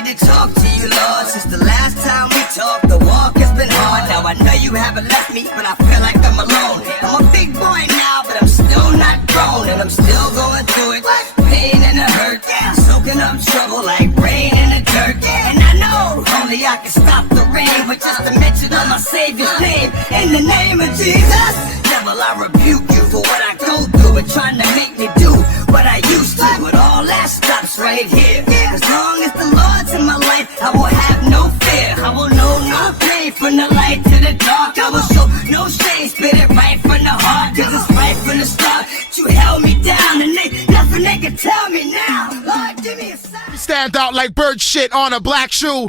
need to talk to you, Lord. Since the last time we talked, the walk has been hard. Now I know you haven't left me, but I feel like I'm alone. I'm a big boy now, but I'm still not grown, and I'm still going through it. Pain and the hurt, soaking up trouble like rain in the dirt. And I know only I can stop the rain, but just to mention of my Savior's name, in the name of Jesus. Devil, I rebuke you for what I go through and trying to make me do what I used to. But all that stops right here. As long as the Lord's in my life, I will have no fear. I will know no pain from the light to the dark. I will show no shame, spit it right from the heart. Cause it's right from the start. You held me down and nothing they can tell me now. Lord, give me a sign. Stand out like bird shit on a black shoe.